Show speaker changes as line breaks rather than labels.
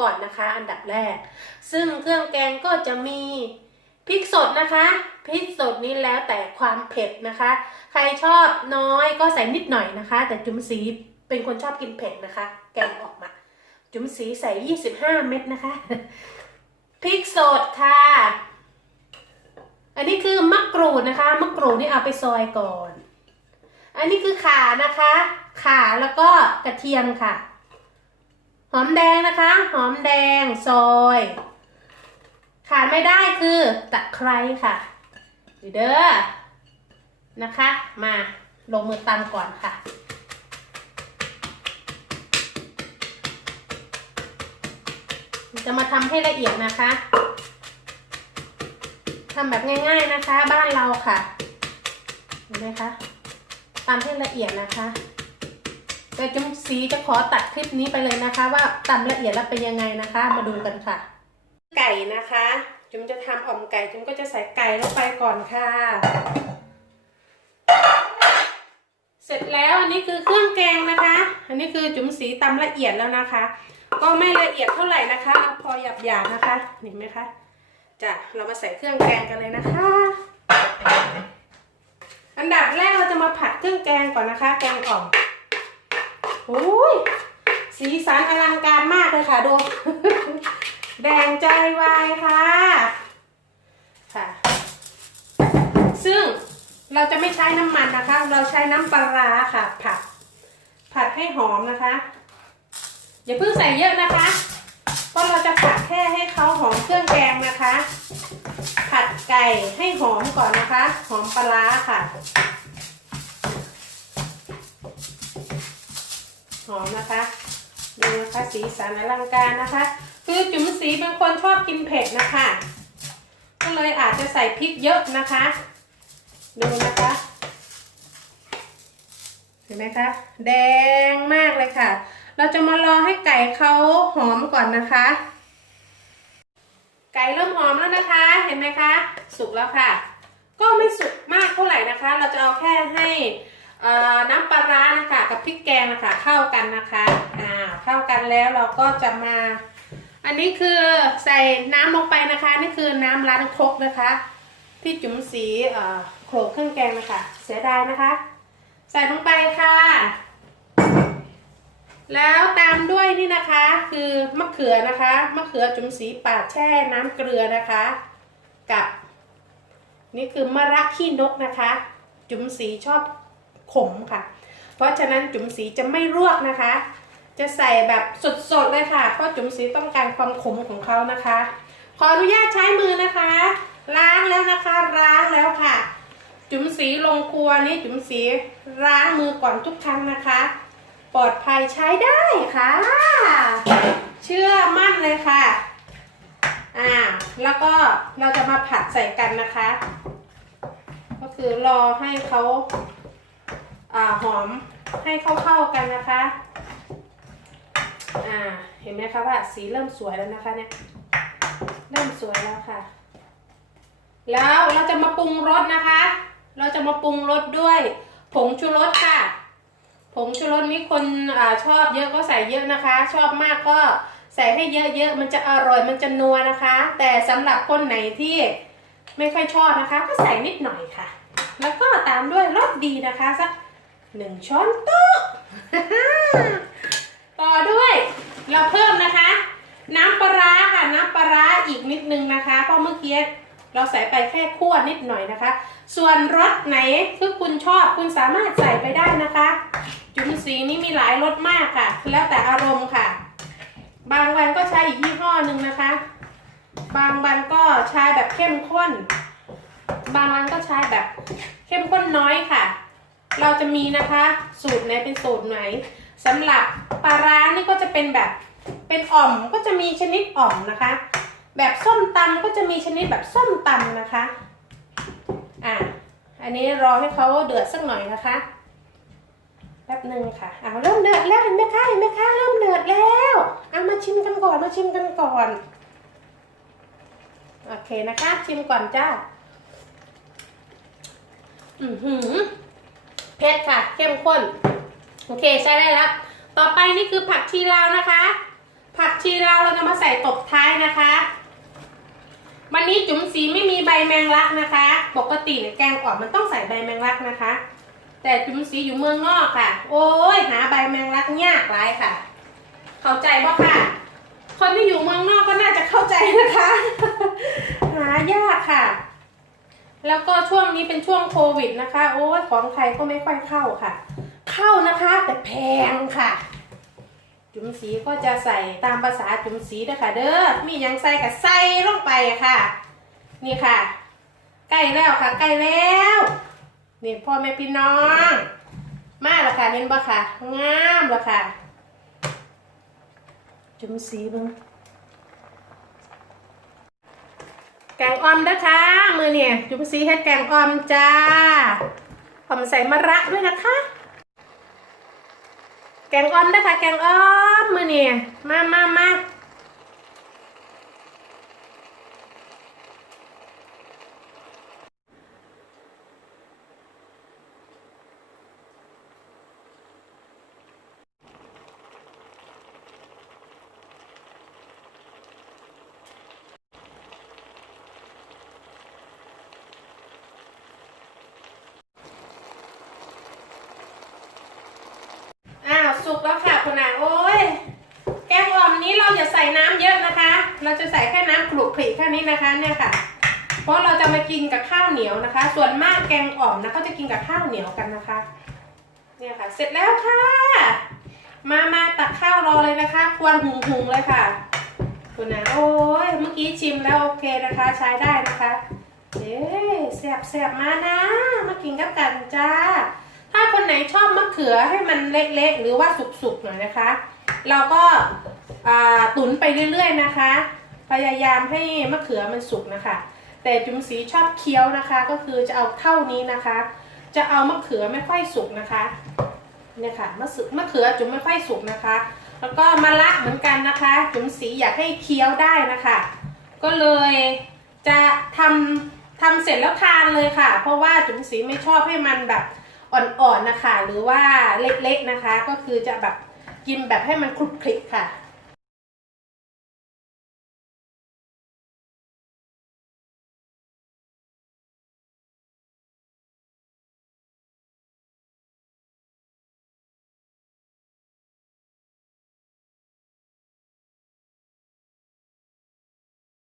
ก่อนนะคะ อันดับแรก ซึ่งเครื่องแกงก็จะมีพริกสดนะคะพริกสดนี้แล้วแต่ความเผ็ดนะคะ ใครชอบน้อยก็ใส่นิดหน่อยนะคะ แต่จุ๋มสีเป็นคนชอบกินเผ็ดนะคะ แกงออกมา จุ๋มสีใส่ 25 เม็ดนะคะพริกสดค่ะ อันนี้คือมะกรูดนะคะ มะกรูดนี่เอาไปซอยก่อน อันนี้คือข่านะคะ ข่าแล้วก็กระเทียมค่ะ หอมแดงนะคะ หอมแดงซอย ขาดไม่ได้คือตะไคร้ค่ะเด้อนะคะ มาลงมือตำก่อนค่ะจะมาทำให้ละเอียดนะคะทำแบบง่ายๆนะคะ บ้านเราค่ะ เห็นไหมคะตำให้ละเอียดนะคะ แต่จุ๋มสีจะขอตัดคลิปนี้ไปเลยนะคะ ว่าตำละเอียดแล้วเป็นยังไงนะคะ มาดูกันค่ะ ไก่นะคะ จุ๋มจะทำอ่อมไก่จุ๋มก็จะใส่ไก่ลงไปก่อนค่ะ เสร็จแล้วอันนี้คือเครื่องแกงนะคะ อันนี้คือจุ๋มสีตำละเอียดแล้วนะคะ ก็ไม่ละเอียดเท่าไหร่นะคะเอาพอหยาบๆนะคะเห็นไหมคะจ้ะเรามาใส่เครื่องแกงกันเลยนะคะ อันดับแรกเราจะมาผัดเครื่องแกงก่อนนะคะ แกงอ่อม โอ้ยสีสันอลังการมากเลยค่ะดู แดงใจวายค่ะ ค่ะ ซึ่งเราจะไม่ใช้น้ำมันนะคะ เราใช้น้ำปลาค่ะ ผัด ผัดให้หอมนะคะ อย่าเพิ่งใส่เยอะนะคะ เพราะเราจะผัดแค่ให้เขาหอมเครื่องแกงนะคะ ผัดไก่ให้หอมก่อนนะคะ หอมปลาค่ะ หอมนะคะดูนะคะสีสันอลังการนะคะ คือจุ๋มสีเป็นคนชอบกินเผ็ดนะคะ ก็เลยอาจจะใส่พริกเยอะนะคะ ดูนะคะเห็นไหมคะ แดงมากเลยค่ะ เราจะมารอให้ไก่เขาหอมก่อนนะคะ ไก่เริ่มหอมแล้วนะคะ เห็นไหมคะ สุกแล้วค่ะ ก็ไม่สุกมากเท่าไหร่นะคะ เราจะเอาแค่ให้ น้ำปลาร้านะคะกับพริกแกงนะคะเข้ากันนะคะอ่าเข้ากันแล้วเราก็จะมา อันนี้คือใส่น้ำลงไปนะคะ นี่คือน้ำร้านครกนะคะ ที่จุ๋มสีโขลกเครื่องแกงนะคะ เสียดายนะคะ ใส่ลงไปค่ะ แล้วตามด้วยนี่นะคะ คือมะเขือนะคะมะเขือจุ๋มสีปาดแช่น้ำเกลือนะคะ กับ นี่คือมะระขี้นกนะคะ จุ๋มสีชอบ ขมค่ะ เพราะฉะนั้นจุ๋มสีจะไม่รวกนะคะ จะใส่แบบสดๆเลยค่ะ เพราะจุ๋มสีต้องการความขมของเขานะคะ ขออนุญาตใช้มือนะคะ ล้างแล้วนะคะล้างแล้วค่ะ จุ๋มสีลงครัวนี่จุ๋มสีล้างมือก่อนทุกครั้งนะคะ ปลอดภัยใช้ได้ค่ะ เชื่อมั่นเลยค่ะอ่าแล้วก็เราจะมาผัดใส่กันนะคะ ก็คือรอให้เขา หอมให้เข้าๆกันนะคะ อ่า เห็นไหมคะว่าสีเริ่มสวยแล้วนะคะเนี่ย เริ่มสวยแล้วค่ะ แล้วเราจะมาปรุงรสนะคะ เราจะมาปรุงรสด้วย ผงชูรสค่ะ ผงชูรสนี้คนอาชอบเยอะก็ใส่เยอะนะคะ ชอบมากก็ใส่ให้เยอะๆ มันจะอร่อย มันจะนัวนะคะ แต่สำหรับคนไหนที่ไม่ค่อยชอบนะคะ ก็ใส่นิดหน่อยค่ะ แล้วก็ตามด้วยรสดีนะคะสัก หนึ่งช้อนโต๊ะ ต่อด้วยเราเพิ่มนะคะ น้ำปลาค่ะ น้ำปลาอีกนิดนึงนะคะ เพราะเมื่อกี้เราใส่ไปแค่คั่วนิดหน่อยนะคะ ส่วนรสไหนที่คุณชอบคุณสามารถใส่ไปได้นะคะ จุ๋มสีนี้มีหลายรสมากค่ะ แล้วแต่อารมณ์ค่ะ บางวันก็ใช้อีกยี่ห้อหนึ่งนะคะ บางวันก็ใช้แบบเข้มข้น บางวันก็ใช้แบบเข้มข้นน้อยค่ะ เราจะมีนะคะสูตรไหนเป็นสูตรไหนสำหรับปลาร้านี่ก็จะเป็นแบบเป็นอ่อมก็จะมีชนิดอ่อมนะคะ แบบส้มตำก็จะมีชนิดแบบส้มตำนะคะอะอันนี้รอให้เขาเดือดสักหน่อยนะคะแป๊บหนึ่งค่ะเอาเริ่มเดือดแล้วเห็นไหมคะเห็นไหมคะเริ่มเดือดแล้วเอามาชิมกันก่อนมาชิมกันก่อนโอเคนะคะ ชิมก่อนจ้า อือหือ เผ็ดค่ะ เข้มข้น โอเคใช้ได้แล้ว ต่อไปนี่คือผักชีลาวนะคะ ผักชีลาวเราจะมาใส่ตบท้ายนะคะ วันนี้จุ๋มสีไม่มีใบแมงลักนะคะ ปกติเนี่ยแกงอ่อมมันต้องใส่ใบแมงลักนะคะ แต่จุ๋มสีอยู่เมืองนอกค่ะ โอ้ยหาใบแมงลักยากหลายค่ะ เข้าใจป่ะค่ะ คนที่อยู่เมืองนอกก็น่าจะเข้าใจนะคะ หายากค่ะ แล้วก็ช่วงนี้เป็นช่วงโควิดนะคะ โอ้ของไทยก็ไม่ค่อยเข้าค่ะ เข้านะคะแต่แพงค่ะ จุ๋มสีก็จะใส่ตามภาษาจุ๋มสีเด้อค่ะเด้อมียังใส่กับใส่ลงไปค่ะ นี่ค่ะ ใกล้แล้วค่ะ ใกล้แล้วนี่พ่อแม่พี่น้อง มาแล้วค่ะเห็นบ่ค่ะงามแล้วค่ะจุ๋มสีบิ่ง แกงออมนะคะมือเนี่ยจุ๋มสีให้แกงออมจ้าหอมใส่มะระด้วยนะคะ แกงออมนะคะแกงออมมือเนี่ยมามามา สุกแล้วค่ะคุณอาโอ้ยแกงอ่อมนี้เราอย่าใส่น้ำเยอะนะคะ เราจะใส่แค่น้ำขลุกขลิกแค่นี้นะคะเนี่ยค่ะ เพราะเราจะมากินกับข้าวเหนียวนะคะ ส่วนมากแกงอ่อมนะเขาจะกินกับข้าวเหนียวกันนะคะ เนี่ยค่ะ เสร็จแล้วค่ะ มามาตักข้าวรอเลยนะคะ ควนหุงหุงเลยค่ะ คุณนะโอ้ยเมื่อกี้ชิมแล้วโอเคนะคะ ใช้ได้นะคะเอ๊แสบแสบมานะ มากินกับกันจ้า คนไหนชอบมะเขือให้มันเละๆหรือว่าสุกๆหน่อยนะคะ เราก็ตุ๋นไปเรื่อยๆนะคะ พยายามให้มะเขือมันสุกนะคะ แต่จุ๋มสีชอบเคี้ยวนะคะ ก็คือจะเอาเท่านี้นะคะ จะเอามะเขือไม่ค่อยสุกนะคะเนี่ยค่ะมะสึมะเขือจุ๋มไม่ค่อยสุกนะคะ แล้วก็มะละเหมือนกันนะคะ จุ๋มสีอยากให้เคี้ยวได้นะคะ ก็เลยจะทำทำเสร็จแล้วทานเลยค่ะ เพราะว่าจุ๋มสีไม่ชอบให้มันแบบ อ่อนๆนะคะ หรือว่าเล็กๆนะคะ ก็คือจะแบบกินแบบให้มันคลุกคลิกค่ะ